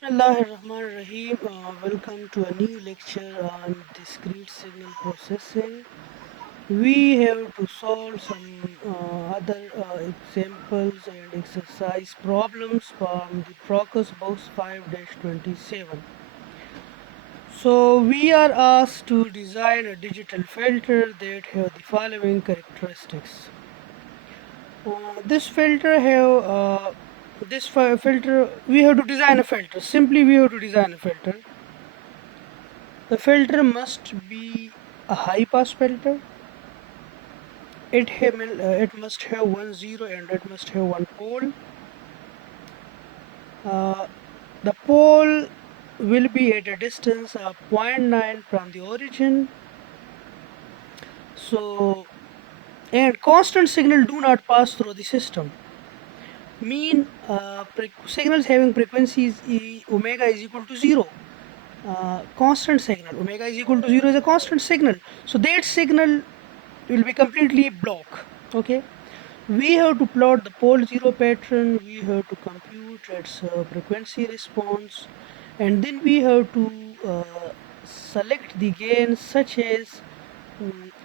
Bismillahirrahmanirrahim. Welcome to a new lecture on discrete signal processing. We have to solve some other examples and exercise problems from the Procus Box 5-27. So we are asked to design a digital filter that have the following characteristics. This filter we have to design a filter. Simply we have to design a filter. The filter must be a high pass filter. It must have one zero and it must have one pole. Uh, the pole will be at a distance of zero point 0.9 from the origin. So, and constant signal do not pass through the system. Mean signals having frequencies omega is equal to 0. Constant signal omega is equal to 0 is a constant signal, so that signal will be completely block. Okay, we have to plot the pole zero pattern, we have to compute its frequency response, and then we have to select the gain such as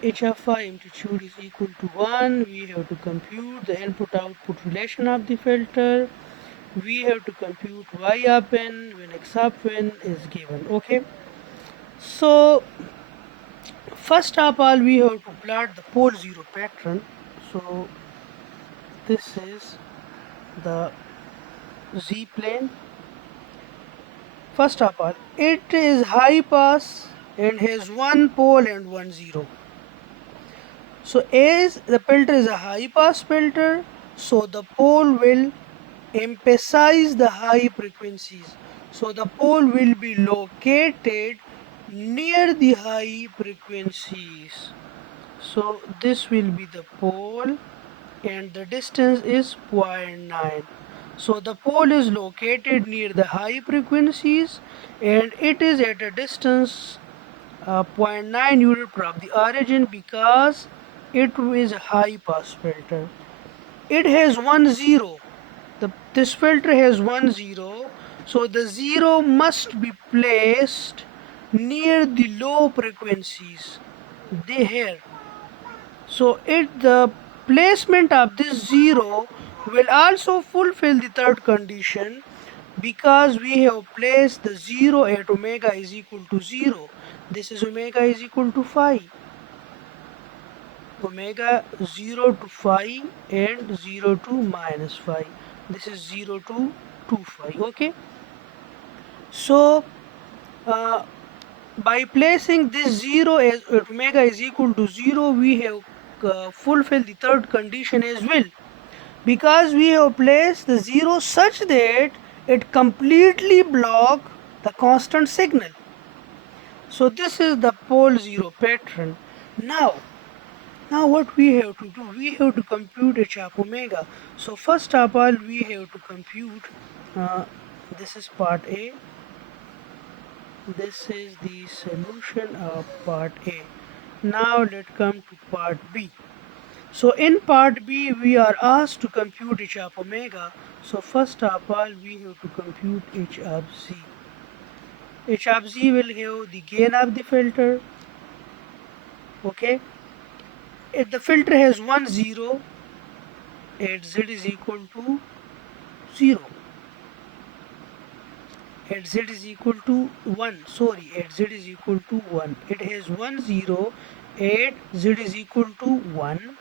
h of I amplitude is equal to 1. We have to compute the input output relation of the filter. We have to compute y of n when x of n is given. Okay, so first of all we have to plot the pole zero pattern. So this is the z plane. First of all, it is high pass and has one pole and one zero. So as the filter is a high pass filter, so the pole will emphasize the high frequencies. So the pole will be located near the high frequencies. So this will be the pole and the distance is zero point 0.9. So the pole is located near the high frequencies and it is at a distance zero point 0.9 unit from the origin because it is a high pass filter. It has one zero. This filter has one zero, so the zero must be placed near the low frequencies. They here. So the placement of this zero will also fulfill the third condition because we have placed the zero at omega is equal to 0. This is omega is equal to phi. Omega 0 to phi and 0 to minus phi. This is 0 to 2 phi. Okay. So uh, by placing this 0 as omega is equal to 0, we have fulfilled the third condition as well, because we have placed the 0 such that it completely block the constant signal. So this is the pole 0 pattern. Now what we have to do, we have to compute h of omega. So first of all we have to compute, uh, this is part A. This is the solution of part A. Now let's come to part B. So in part B we are asked to compute h of omega. So first of all we have to compute h of z. H of z will have the gain of the filter. Okay. If the filter has one zero at z is equal to 0, at z is equal to 1, sorry, at z is equal to 1, it has 1 0 at z is equal to 1,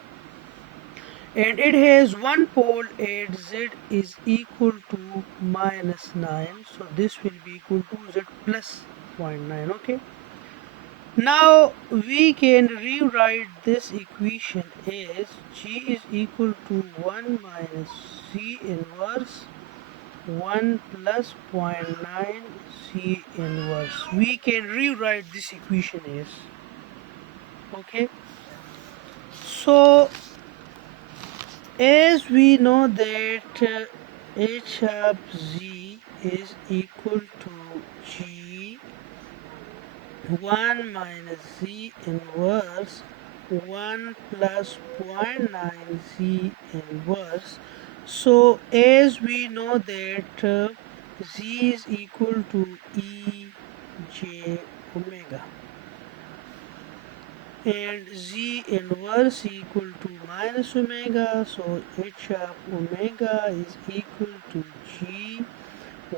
and it has one pole at z is equal to minus 9, so this will be equal to z plus zero point 0.9. Okay, now we can rewrite this equation as g is equal to 1 minus c inverse 1 plus zero point 0.9 C inverse. We can rewrite this equation as, okay. So as we know that h of z is equal to g 1 minus z inverse 1 plus zero point 0.9 z inverse. So as we know that Z is equal to E j omega, and Z inverse equal to minus omega, so H of omega is equal to G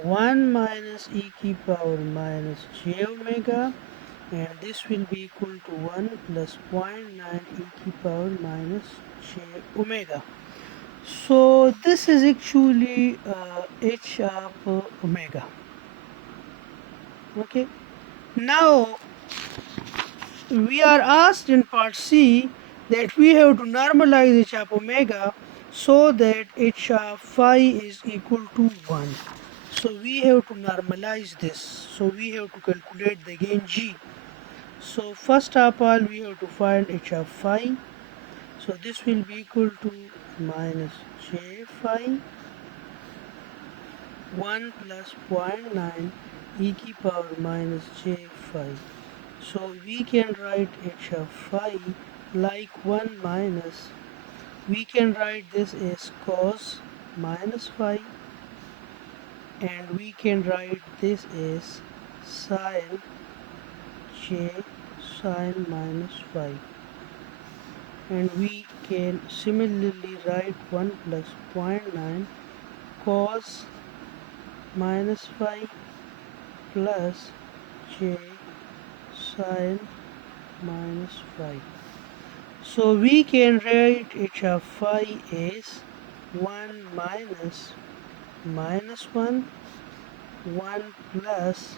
1 minus e to power minus j omega, and this will be equal to 1 plus zero point 0.9 e to power minus j omega. So this is actually H of omega. Okay, now we are asked in part C that we have to normalize H of omega so that H of phi is equal to 1. So we have to normalize this. So we have to calculate the gain G. So first of all we have to find H of phi. So this will be equal to minus J phi 1 plus zero point 0.9 e to power minus j phi. So we can write H of phi like 1 minus, we can write this as cos minus phi, and we can write this as sine j sine minus phi, and we can similarly write 1 plus zero point 0.9 cos minus phi plus j sine minus phi. So we can write H of phi as 1 minus minus 1 plus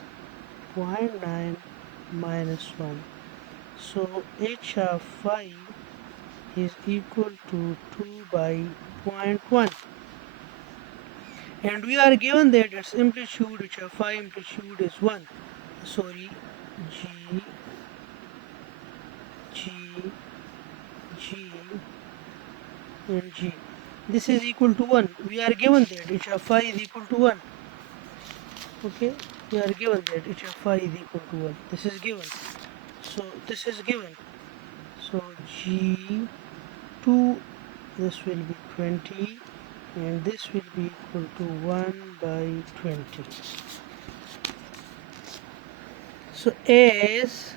zero point 0.9 minus 1. So H of phi is equal to 2 by zero point 0.1, and we are given that its amplitude, H of phi amplitude is 1. Sorry, G G G and G. This is equal to 1. We are given that H of phi is equal to 1. Okay, we are given that H of phi is equal to 1. This is given. So this is given. So G2, this will be 20, and this will be equal to 1 by 20. So as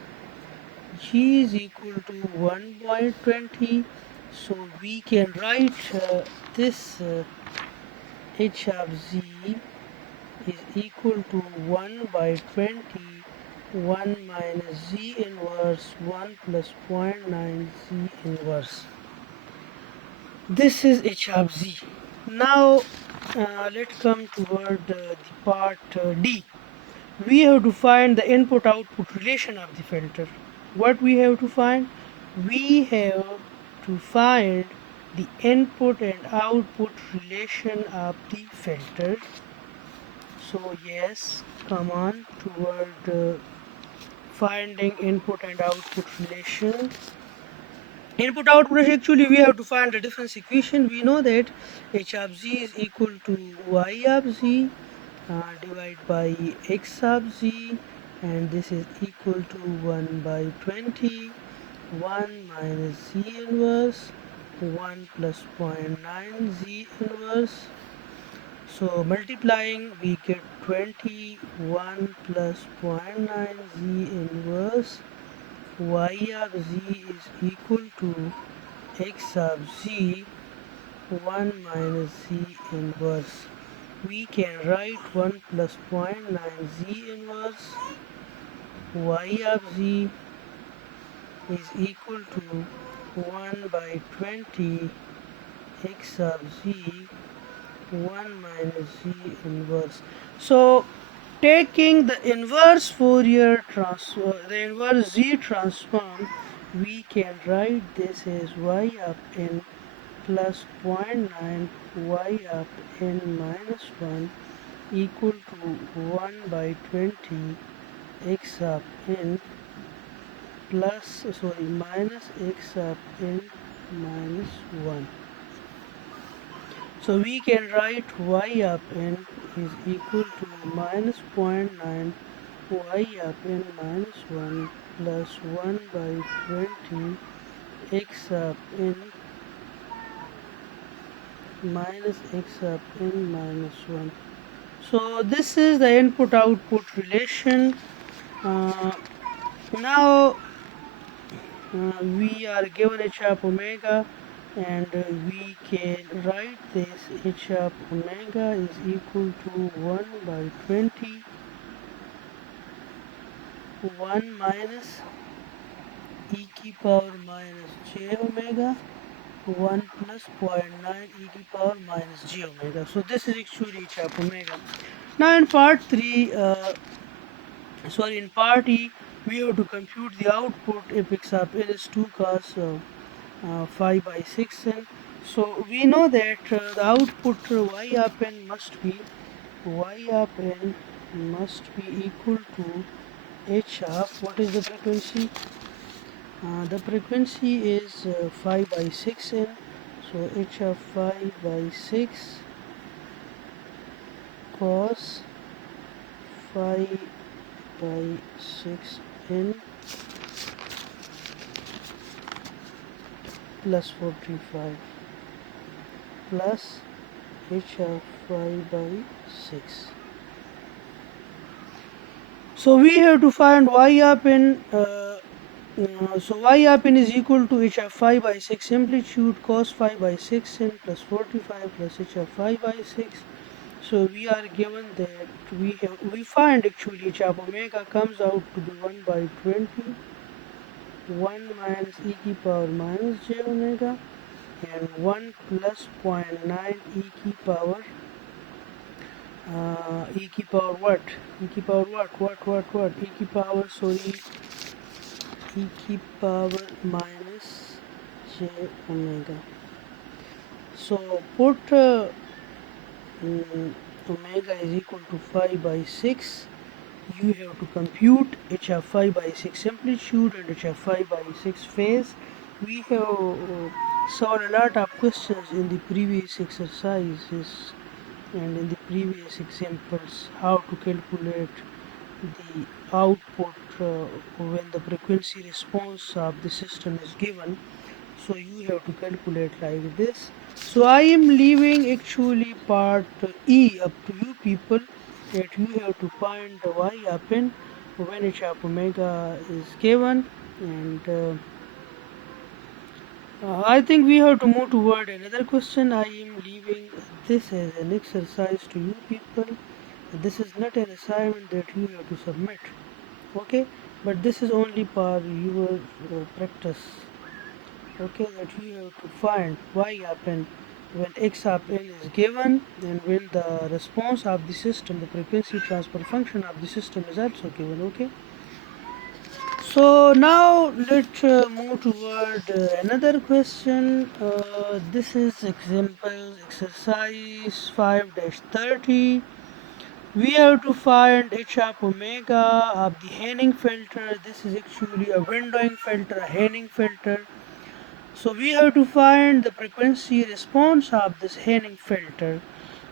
G is equal to 1.20, so we can write this H of Z is equal to 1 by 20, 1 minus Z inverse 1 plus zero point 0.9 Z inverse. This is H of Z. Now let's come toward the part D. We have to find the input output relation of the filter. What we have to find? We have to find the input and output relation of the filter. So yes, come on toward finding input and output relation. Input output relation, actually we have to find the difference equation. We know that H of Z is equal to Y of Z divided by X of Z, and this is equal to 1 by 20, 1 minus Z inverse 1 plus zero point 0.9 Z inverse. So multiplying we get 21 plus zero point 0.9 Z inverse Y of Z is equal to X of Z 1 minus Z inverse. We can write 1 plus zero point 0.9 Z inverse Y of Z is equal to 1 by 20 X of Z 1 minus Z inverse. So taking the inverse Fourier transform, the inverse Z transform, we can write this as Y of n plus zero point 0.9 Y of n minus 1 equal to 1 by 20 X of n plus, sorry, minus X of n minus 1. So we can write Y of n is equal to minus zero point 0.9 Y of n minus 1 plus 1 by 20 X of n minus X of n minus 1. So this is the input output relation. Now we are given h of omega, and we can write this h of omega is equal to 1 by 20 1 minus e की power minus j omega 1 plus 0.9 e की power minus j omega. So this is actually h of omega. Now in part 3, in part E, we have to compute the output if x of n is 2 cos 5 by 6 n. So we know that the output y of n must be equal to h of, what is the frequency? The frequency is 5 by 6 n. So h of 5 by 6 cos 5 by 6 n plus 45 plus h of 5 by 6. So we have to find y of n. So y of n is equal to h of 5 by 6 amplitude cos 5 by 6 n plus 45 plus h of 5 by 6. So we are given that we find actually h of omega comes out to be 1 by 20 1 minus e की power minus j omega and 1 plus 0.9 e की power e की power what? E की power what? E की power, sorry, e की power minus j omega. So put omega is equal to 5 by 6. You have to compute h of 5 by 6 amplitude and h of 5 by 6 phase. We have solved a lot of questions in the previous exercises and in the previous examples how to calculate the output when the frequency response of the system is given. So you have to calculate like this. So I am leaving actually part E up to you people, that you have to find the y up in when h of omega is given, and I think we have to move toward another question. I am leaving this as an exercise to you people. This is not an assignment that you have to submit, okay? But this is only for your practice, okay? That you have to find y happen when x of n is given, and when the response of the system, the frequency transfer function of the system is also given, okay? So now let's move toward another question. This is example exercise 5-30. We have to find h of omega of the Henning filter. This is actually a windowing filter, a Henning filter. So we have to find the frequency response of this Henning filter.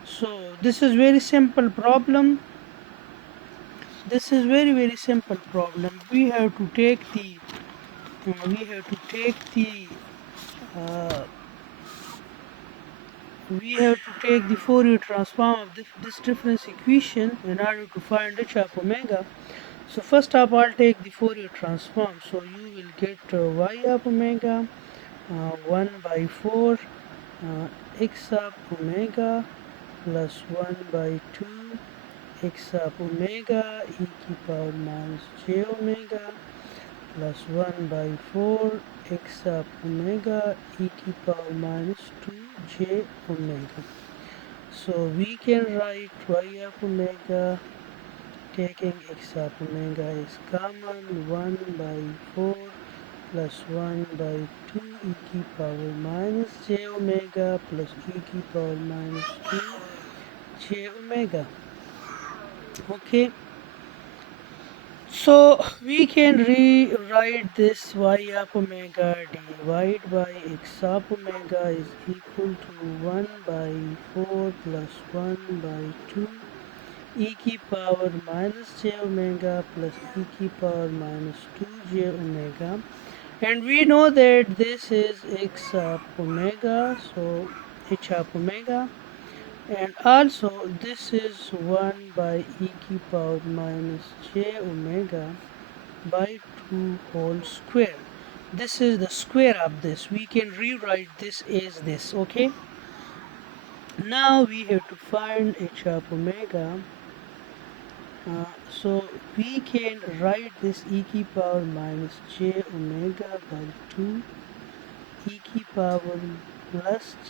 So this is very simple problem. This is very simple problem. We have to take the uh, Fourier transform of this difference equation in order to find h of omega. So first up I'll take the Fourier transform. So you will get y of omega 1 by 4 x of omega plus 1 by 2 x of omega e की power minus j omega plus 1 by 4 x of omega e की power minus 2 j omega. So we can write y of omega, taking x of omega is common, 1 by 4 plus 1 by 2 e की power minus j omega plus e की power minus 2 j omega. Okay. So we can rewrite this y of omega divided by x of omega is equal to 1 by 4 plus 1 by 2 e की power minus j omega plus e की power minus 2 j omega, and we know that this is x of omega, so h of omega and also this is 1 by e to power minus j omega by 2 whole square. This is the square of this. We can rewrite this as this. Okay, now we have to find h of omega. So we can write this e to power minus j omega by 2 e to power plus j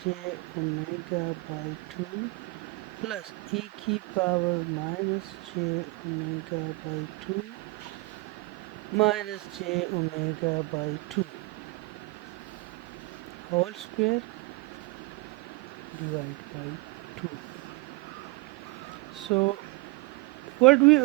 omega by 2 plus e to power minus j omega by 2 minus j omega by 2 whole square divided by 2. So what we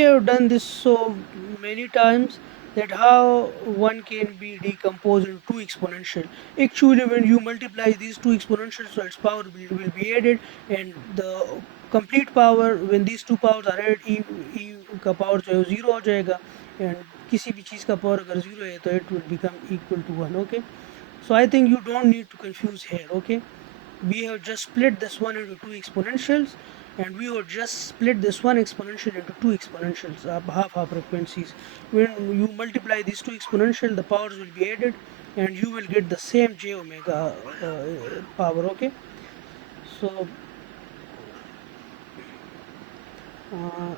have done this so many times that how one can be decomposed into two exponential. Actually, when you multiply these two exponentials, so its power will be added, and the complete power when these two powers are added, e का power जो है zero हो जाएगा, and किसी भी चीज़ का power अगर zero है तो it will become equal to 1. Okay, so I think you don't need to confuse here. Okay, we have just split this one into two exponentials, and we will just split this one exponential into two exponentials, half frequencies. When you multiply these two exponential, the powers will be added, and you will get the same j omega power. Okay, so uh,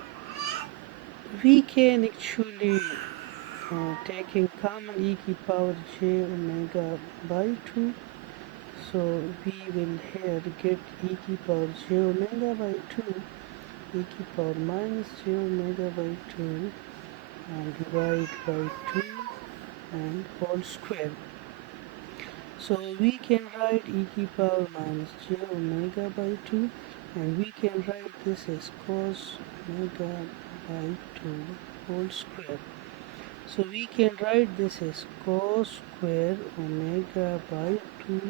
we can actually taking common e to power j omega by 2. So we will here get e to power j omega by 2 e to power minus j omega by 2 and divide by 2 and whole square. So we can write e to power minus j omega by 2, and we can write this as cos omega by 2 whole square. So we can write this as cos square omega by 2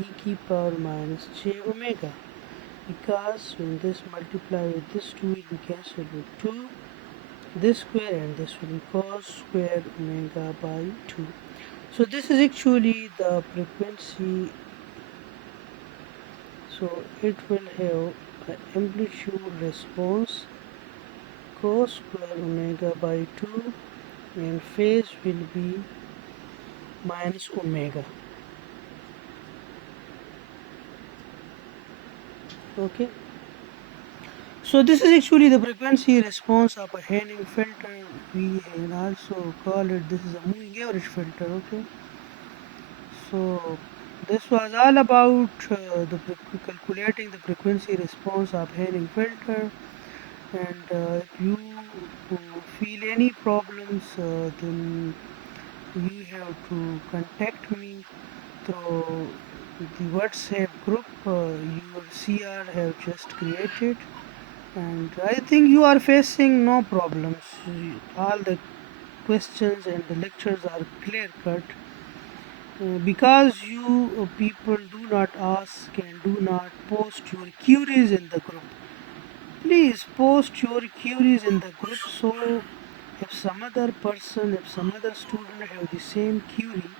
e to power minus j omega, because when this multiply with this 2 will be cancelled with 2, this square, and this will be cos square omega by 2. So this is actually the frequency. So it will have an amplitude response cos square omega by 2, and phase will be minus omega. Okay, so this is actually the frequency response of a Henning filter. We can also call it, this is a moving average filter. Okay, so this was all about calculating the frequency response of Henning filter. And if you feel any problems, then you have to contact me through the WhatsApp group your CR have just created, and I think you are facing no problems. All the questions and the lectures are clear cut. Because you people do not ask and do not post your queries in the group. Please post your queries in the group, so if some other person, if some other student have the same query,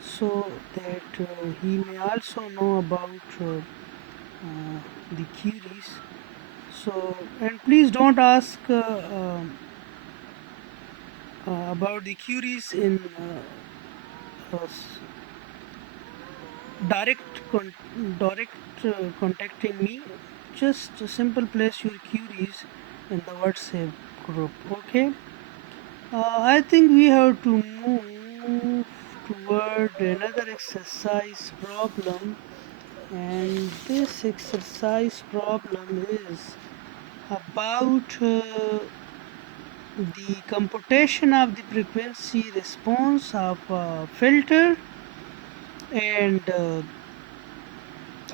so that he may also know about the queries. So, and please don't ask about the queries in direct contacting me. Just simple place your queries in the WhatsApp group. Okay, I think we have to move toward another exercise problem, and this exercise problem is about the computation of the frequency response of a filter and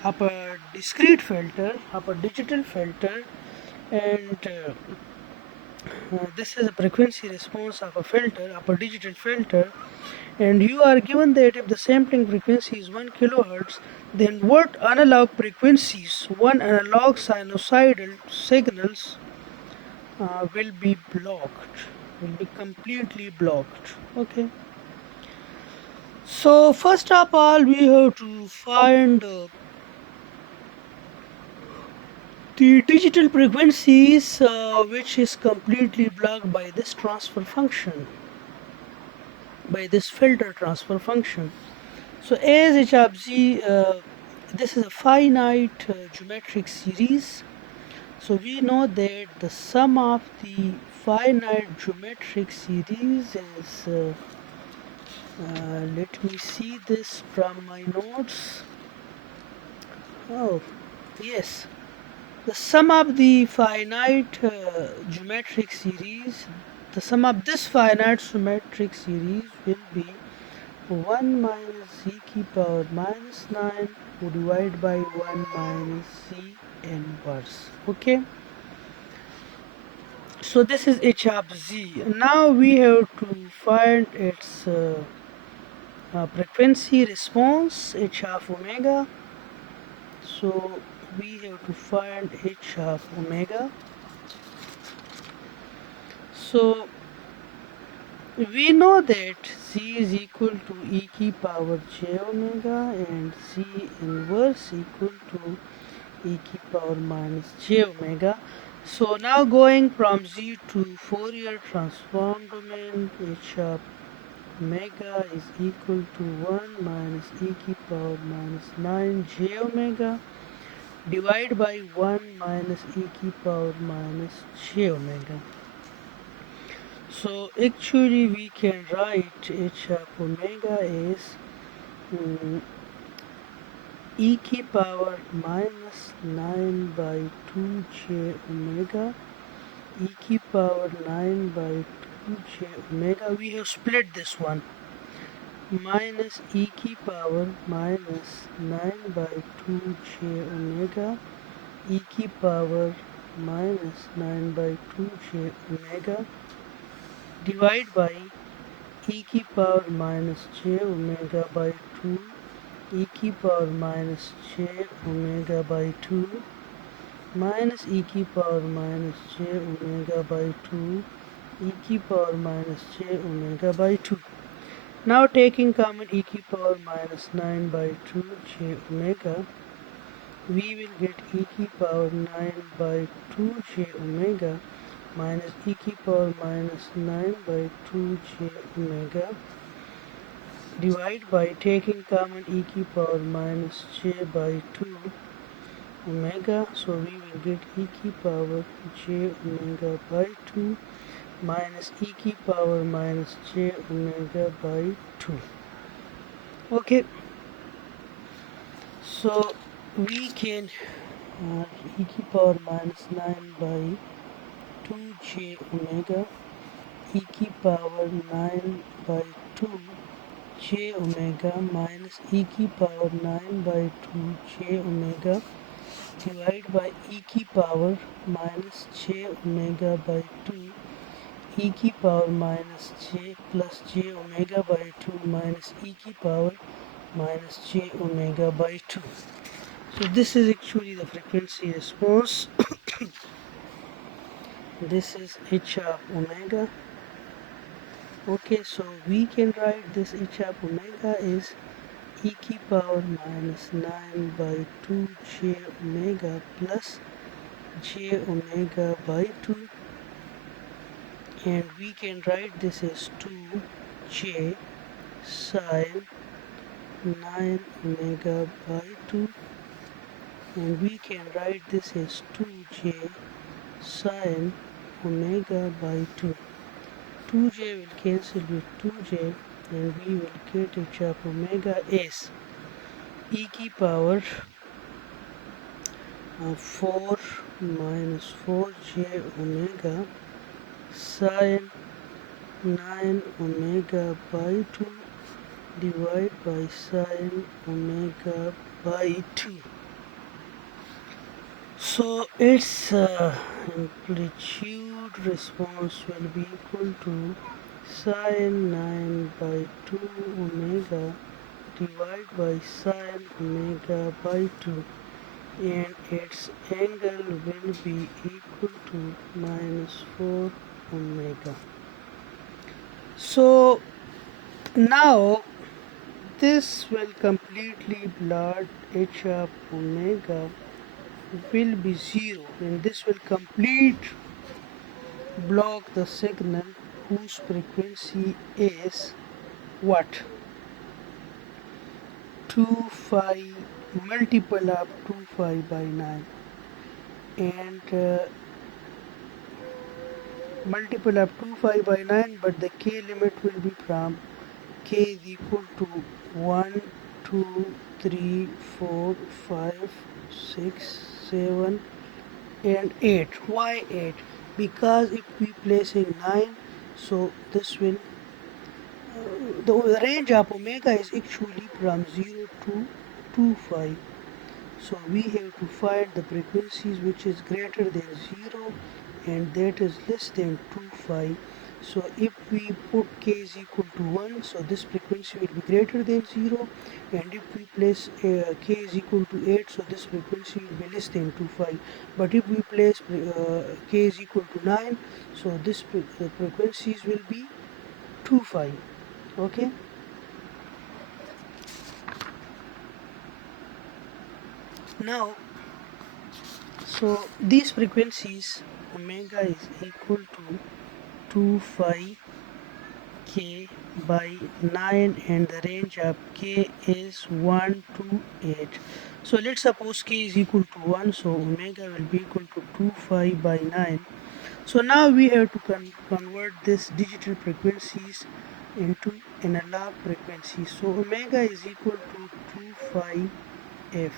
of a discrete filter, of a digital filter, and this is a frequency response of a filter, of a digital filter, and you are given that if the sampling frequency is 1 kilohertz, then what analog frequencies, one analog sinusoidal signals will be blocked, will be completely blocked. Okay, so first of all we have to find the digital frequencies which is completely blocked by this transfer function, by this filter transfer function. So as h of z, this is a finite geometric series. So we know that the sum of the finite geometric series is, let me see this from my notes. Oh, yes. The sum of the finite geometric series, the sum of this finite geometric series will be 1 minus z की power minus 9 divided by 1 minus z inverse. Okay, so this is h of z. Now we have to find its frequency response, h of omega. So we have to find h of omega. So we know that z is equal to e की power j omega and z inverse equal to e की power minus j omega. So now going from z to Fourier transform domain, h of omega is equal to 1 minus e की power minus 9 j omega divided by 1 minus e की power minus j omega. So actually we can write h of omega is e की power minus 9 by 2 j omega, e की power 9 by 2 j omega. We have split this one, minus e की power minus 9 by 2 j omega, e की power minus 9 by 2 j omega divided by e की power minus j omega by 2, e की power minus j omega by 2 minus e की power minus j omega by 2, e की power minus j omega by 2. Now taking common e की power minus 9 by 2 j omega, we will get e की power 9 by 2 j omega minus e की power minus 9 by 2 j omega divide by taking common e की power minus j by 2 omega. So we will get e की power j omega by 2 minus e की power minus j omega by 2. Okay, so we can e की power minus 9 by 2 j omega, e की power 9 by 2 j omega minus e की power 9 by 2 j omega divided by e की power minus j omega by 2, e की power minus j plus j omega by 2 minus e की power minus j omega by 2. So this is actually the frequency response. This is h of omega. Okay, so we can write this h of omega is e की power minus 9 by 2 j omega plus j omega by 2, and we can write this as 2 j sine 9 omega by 2, and we can write this as 2 j sine omega by 2. 2j will cancel with 2j and we will get h of omega as e की power 4 minus 4j omega sine 9 omega by 2 divided by sine omega by 2. So its amplitude response will be equal to sine 9 by 2 omega divided by sine omega by 2, and its angle will be equal to minus 4 omega. So now this will completely blot h of omega will be 0, and this will complete block the signal whose frequency is what? 2 phi multiple of 2 phi by 9, and multiple of 2 phi by 9, but the k limit will be from k is equal to 1, 2, 3, 4, 5, 6, 7 and 8. Why 8? Because if we placing 9, so this will the range of omega is actually from 0 to 2 phi. So we have to find the frequencies which is greater than 0 and that is less than 2 phi. So if we put k is equal to 1, so this frequency will be greater than 0, and if we place k is equal to 8, so this frequency will be less than 2 phi. But if we place k is equal to 9, so this frequencies will be 2 phi. Okay. Now, so these frequencies omega is equal to 2 phi k by 9 and the range of k is 1 to 8. So let's suppose k is equal to 1, so omega will be equal to 2 phi by 9. So now we have to convert this digital frequencies into analog frequencies. So omega is equal to 2 phi f.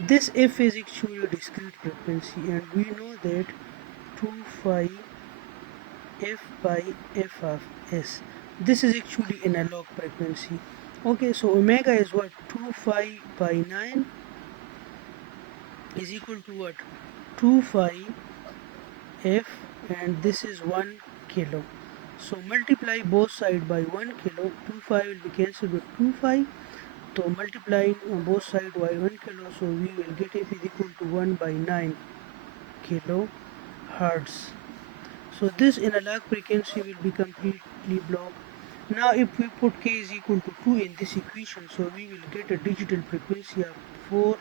This f is actually a discrete frequency, and we know that 2 phi f by f of s. This is actually analog frequency. Okay, so omega is what? 2 phi by 9 is equal to what? 2 phi f, and this is 1 kilo. So multiply both sides by 1 kilo. 2 phi will be cancelled with 2 phi. So multiplying both sides by 1 kilo, so we will get f is equal to 1 by 9 kilohertz. So this analog frequency will be completely blocked. Now if we put k is equal to 2 in this equation, so we will get a digital frequency of 4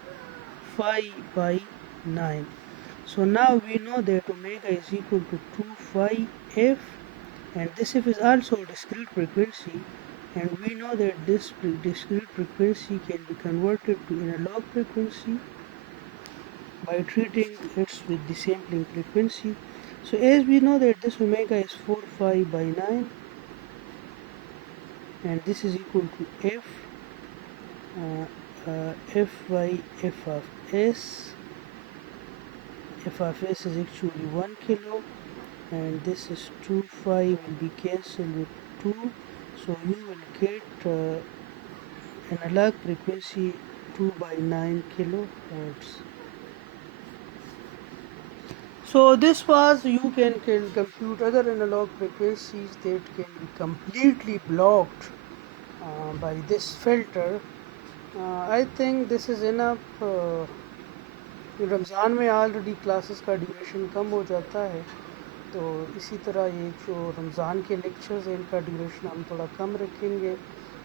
phi by 9. So now we know that omega is equal to 2 phi f, and this f is also a discrete frequency, and we know that this discrete frequency can be converted to analog frequency by treating it with the sampling frequency. So as we know that this omega is 4 phi by 9, and this is equal to f f by f of s. F of s is actually 1 kilo, and this is 2 phi will be cancelled with 2, so you will get analog frequency 2 by 9 kilohertz. So this was, you can compute other analog frequencies that can be completely blocked by this filter. I think this is enough. Ramzan में already classes का duration कम हो जाता है, तो इसी तरह ये जो रमज़ान के लेक्चर्स हैं इनका ड्यूरेशन हम थोड़ा कम रखेंगे.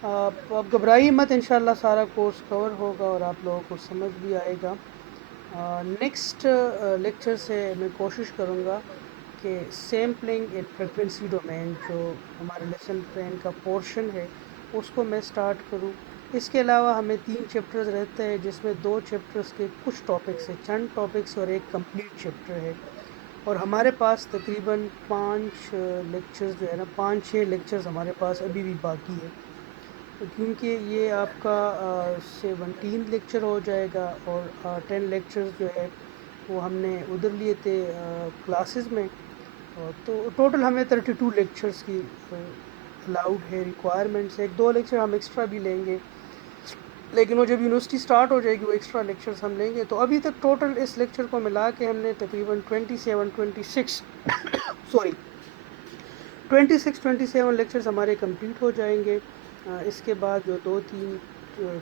आप घबराइए मत, इंशाल्लाह सारा कोर्स कवर होगा और आप लोगों को समझ भी आएगा. नेक्स्ट लेक्चर से मैं कोशिश करूँगा कि सैम्पलिंग इन फ्रिक्वेंसी डोमेन जो हमारे लेसन प्लान का पोर्शन है उसको मैं स्टार्ट करूँ. इसके अलावा हमें 3 चैप्टर्स रहते हैं, जिसमें 2 चैप्टर्स के कुछ टॉपिक्स हैं, चंद टॉपिक्स, और एक कंप्लीट चैप्टर है. और हमारे पास तकरीबन 5 लेक्चर्स जो है ना, 5-6 लेक्चर्स हमारे पास अभी भी बाकी है, क्योंकि ये आपका 17 लेक्चर हो जाएगा और 10 लेक्चर्स जो है वो हमने उधर लिए थे क्लासेस में. तो टोटल हमें 32 लेक्चर्स की अलाउड है, रिक्वायरमेंट्स है. 2 लेक्चर हम एक्स्ट्रा भी लेंगे, लेकिन वो जब यूनिवर्सिटी स्टार्ट हो जाएगी वो एक्स्ट्रा लेक्चर्स हम लेंगे. तो अभी तक टोटल इस लेक्चर को मिला के हमने तकरीबन 26 लेक्चर्स हमारे कंप्लीट हो जाएंगे. इसके बाद जो 2-3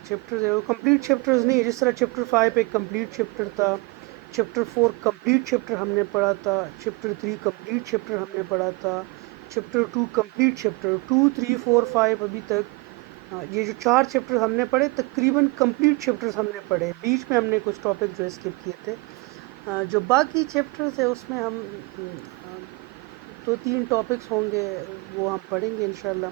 चैप्टर्स है वो कंप्लीट चैप्टर्स नहीं है. जिस तरह चैप्टर 5 एक कंप्लीट चैप्टर था, चैप्टर 4 कंप्लीट चैप्टर हमने पढ़ा था, चैप्टर 3 कंप्लीट चैप्टर हमने पढ़ा था, चैप्टर 2 कंप्लीट चैप्टर 2, 3, 4, 5 अभी तक ये जो 4 चैप्टर हमने पढ़े तकरीबन कंप्लीट चैप्टर्स हमने पढ़े. बीच में हमने कुछ टॉपिक जो स्किप किए थे, جو باقی چیپٹرز ہے اس میں ہم 2-3 ٹاپکس ہوں گے وہ ہم پڑھیں گے انشاءاللہ.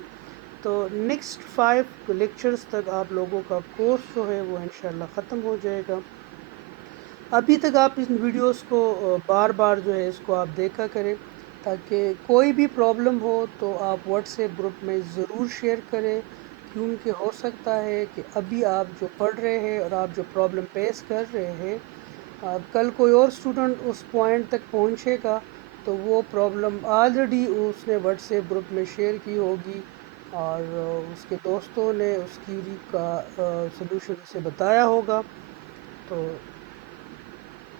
تو نیکسٹ 5 لیکچرز تک آپ لوگوں کا کورس جو ہے وہ انشاءاللہ ختم ہو جائے گا. ابھی تک آپ اس ویڈیوز کو بار بار جو ہے اس کو آپ دیکھا کریں تاکہ کوئی بھی پرابلم ہو تو آپ واٹس ایپ گروپ میں ضرور شیئر کریں، کیونکہ ہو سکتا ہے کہ ابھی آپ جو پڑھ رہے ہیں اور آپ جو پرابلم فیس کر رہے ہیں کل کوئی اور اسٹوڈنٹ اس پوائنٹ تک پہنچے گا تو وہ پرابلم آلریڈی اس نے واٹس ایپ گروپ میں شیئر کی ہوگی اور اس کے دوستوں نے اس کیوری کا سلوشن اسے بتایا ہوگا، تو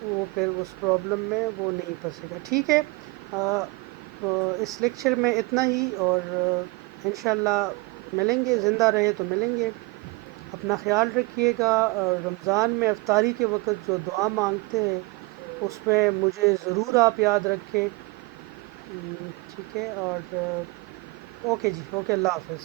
وہ پھر اس پرابلم میں وہ نہیں پھنسے گا. ٹھیک ہے، اس لیکچر میں اتنا ہی، اور انشاءاللہ ملیں گے، زندہ رہے تو ملیں گے. اپنا خیال رکھیے گا. رمضان میں افطاری کے وقت جو دعا مانگتے ہیں اس میں مجھے ضرور آپ یاد رکھیں. ٹھیک ہے، اور اوکے جی، اوکے، اللہ حافظ.